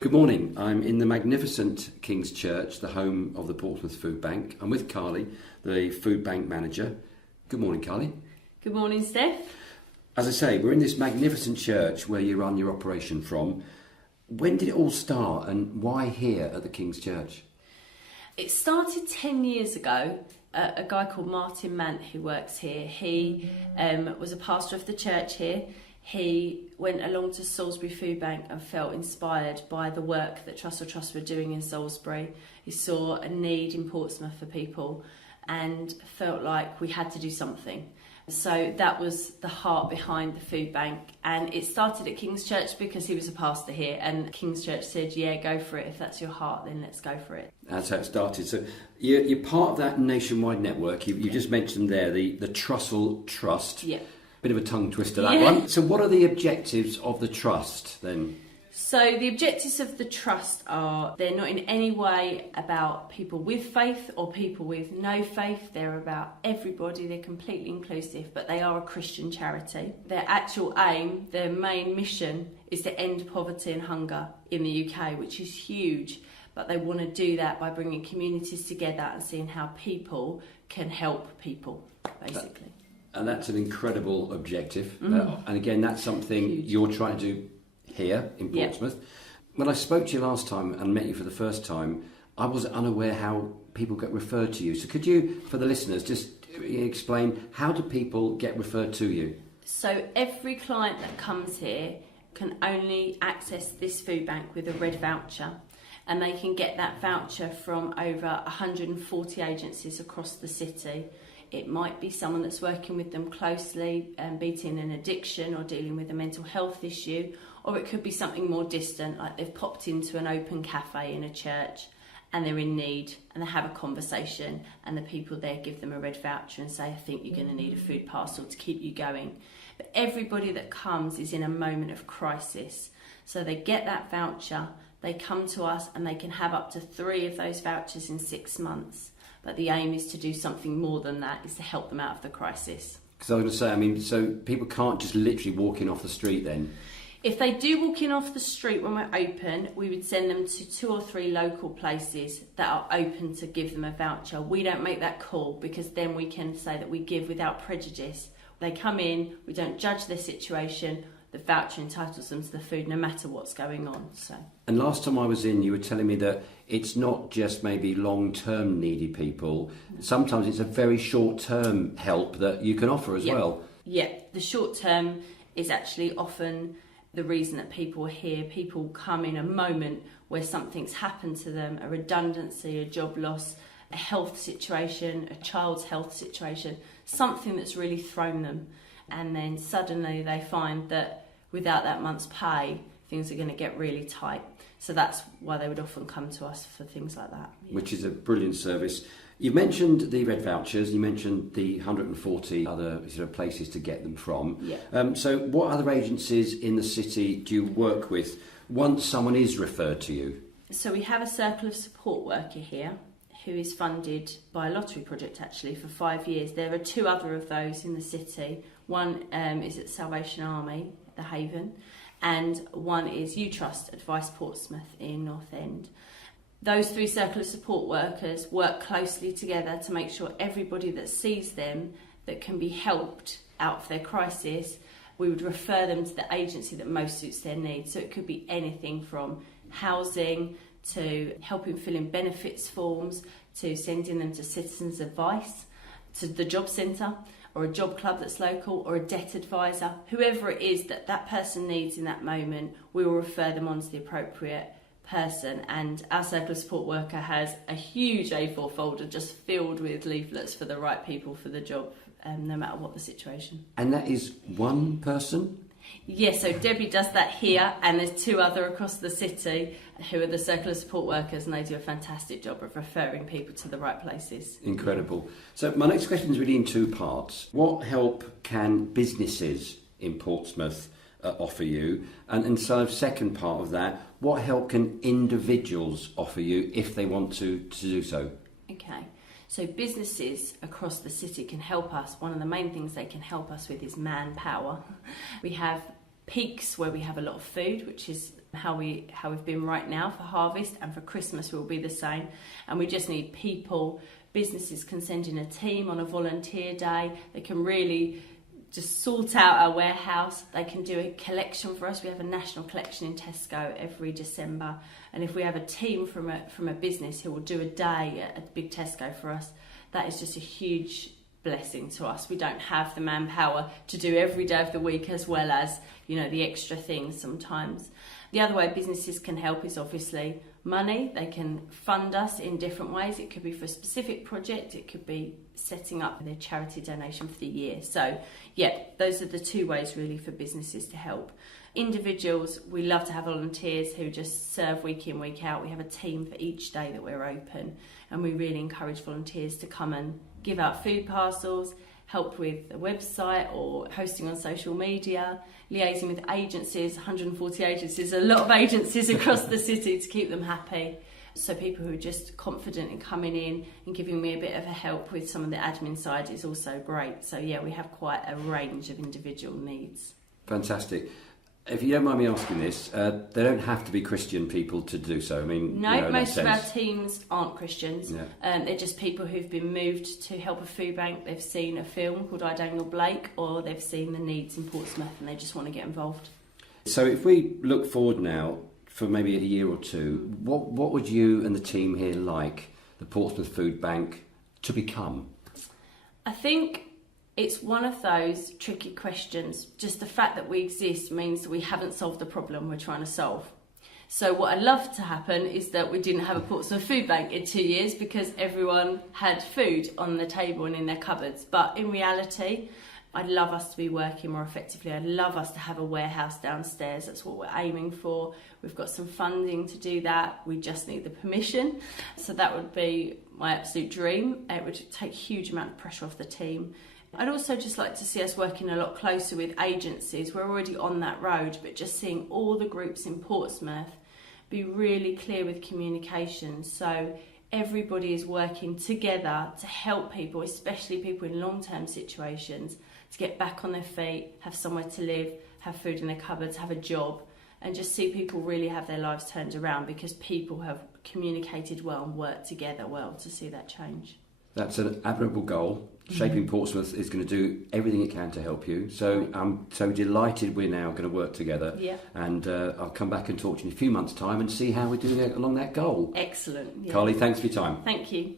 Good morning. I'm in the magnificent King's Church, the home of the Portsmouth Foodbank. I'm with Carly, the food bank manager. Good morning, Carly. Good morning, Stef. As I say, we're in this magnificent church where you run your operation from. When did it all start and why here at the King's Church? It started 10 years ago. A guy called Martin Mant, who works here, he was a pastor of the church here. He went along to Salisbury Foodbank and felt inspired by the work that Trussell Trust were doing in Salisbury. He saw a need in Portsmouth for people and felt like we had to do something. So that was the heart behind the food bank, and it started at King's Church because he was a pastor here, and King's Church said, yeah, go for it. If that's your heart, then let's go for it. That's how it started. So you're part of that nationwide network. You just mentioned there the Trussell Trust. Yeah. Bit of a tongue twister, that one. So what are the objectives of the Trust then? So the objectives of the Trust are, they're not in any way about people with faith or people with no faith. They're about everybody. They're completely inclusive, but they are a Christian charity. Their actual aim, their main mission, is to end poverty and hunger in the UK, which is huge. But they want to do that by bringing communities together and seeing how people can help people, basically. And that's an incredible objective. And again, that's something you're trying to do here in Portsmouth. Yeah. When I spoke to you last time and met you for the first time, I was unaware how people get referred to you. So could you, for the listeners, just explain how do people get referred to you? So every client that comes here can only access this food bank with a red voucher. And they can get that voucher from over 140 agencies across the city. It might be someone that's working with them closely and beating an addiction or dealing with a mental health issue, or it could be something more distant, like they've popped into an open cafe in a church and they're in need and they have a conversation and the people there give them a red voucher and say, I think you're going to need a food parcel to keep you going. But everybody that comes is in a moment of crisis. So they get that voucher, they come to us and they can have up to 3 of those vouchers in 6 months. But the aim is to do something more than that, is to help them out of the crisis. Because I was going to say, I mean, so people can't just literally walk in off the street then? If they do walk in off the street when we're open, we would send them to 2 or 3 local places that are open to give them a voucher. We don't make that call because then we can say that we give without prejudice. They come in, we don't judge their situation. The voucher entitles them to the food no matter what's going on. So. And last time I was in, you were telling me that it's not just maybe long-term needy people. Sometimes it's a very short-term help that you can offer as well. Yeah, the short-term is actually often the reason that people are here. People come in a moment where something's happened to them, a redundancy, a job loss, a health situation, a child's health situation, something that's really thrown them. And then suddenly they find that without that month's pay, things are going to get really tight. So that's why they would often come to us for things like that. Yeah. Which is a brilliant service. You mentioned the red vouchers, you mentioned the 140 other sort of places to get them from. Yeah. So what other agencies in the city do you work with once someone is referred to you? So we have a circle of support worker here who is funded by a lottery project actually for 5 years. There are 2 other of those in the city. One is at Salvation Army, the Haven, and one is Trust Advice Portsmouth in North End. Those 3 circle of support workers work closely together to make sure everybody that sees them that can be helped out of their crisis, we would refer them to the agency that most suits their needs. So it could be anything from housing to helping fill in benefits forms, to sending them to Citizens Advice, to the job centre, or a job club that's local, or a debt advisor. Whoever it is that that person needs in that moment, we will refer them on to the appropriate person. And our circle of support worker has a huge A4 folder just filled with leaflets for the right people for the job, no matter what the situation. And that is one person? Yes, so Debbie does that here, and there's 2 other across the city who are the circle of support workers, and they do a fantastic job of referring people to the right places. Incredible. So my next question is really in 2 parts. What help can businesses in Portsmouth offer you? And so second part of that, what help can individuals offer you if they want to do so? Okay. So businesses across the city can help us. One of the main things they can help us with is manpower. We have peaks where we have a lot of food, which is how we've been right now for harvest, and for Christmas will be the same. And we just need people. Businesses can send in a team on a volunteer day. They can really just sort out our warehouse. They can do a collection for us. We have a national collection in Tesco every December, and if we have a team from a business who will do a day at a big Tesco for us, that is just a huge blessing to us. We don't have the manpower to do every day of the week, as well as, you know, the extra things sometimes. The other way businesses can help is obviously money. They can fund us in different ways. It could be for a specific project, it could be setting up their charity donation for the year. So yeah, those are the two ways really for businesses to help. Individuals, we love to have volunteers who just serve week in, week out. We have a team for each day that we're open, and we really encourage volunteers to come and give out food parcels, help with the website or hosting on social media, liaising with agencies, 140 agencies, a lot of agencies across the city to keep them happy. So people who are just confident in coming in and giving me a bit of a help with some of the admin side is also great. So yeah, we have quite a range of individual needs. Fantastic. If you don't mind me asking this, they don't have to be Christian people to do so. I mean, no, you know, most of our teams aren't Christians. Yeah. They're just people who've been moved to help a food bank. They've seen a film called I, Daniel Blake, or they've seen the needs in Portsmouth and they just want to get involved. So if we look forward now for maybe a year or two, what would you and the team here like the Portsmouth Foodbank to become? I think it's one of those tricky questions. Just the fact that we exist means that we haven't solved the problem we're trying to solve. So what I'd love to happen is that we didn't have a Portsmouth Foodbank in 2 years because everyone had food on the table and in their cupboards. But in reality, I'd love us to be working more effectively. I'd love us to have a warehouse downstairs. That's what we're aiming for. We've got some funding to do that. We just need the permission. So that would be my absolute dream. It would take a huge amount of pressure off the team. I'd also just like to see us working a lot closer with agencies. We're already on that road, but just seeing all the groups in Portsmouth be really clear with communication. So everybody is working together to help people, especially people in long-term situations, to get back on their feet, have somewhere to live, have food in their cupboards, have a job, and just see people really have their lives turned around because people have communicated well and worked together well to see that change. That's an admirable goal. Shaping Portsmouth is going to do everything it can to help you. So I'm so delighted we're now going to work together. Yeah. And I'll come back and talk to you in a few months' time and see how we're doing along that goal. Excellent. Yeah. Carly, thanks for your time. Thank you.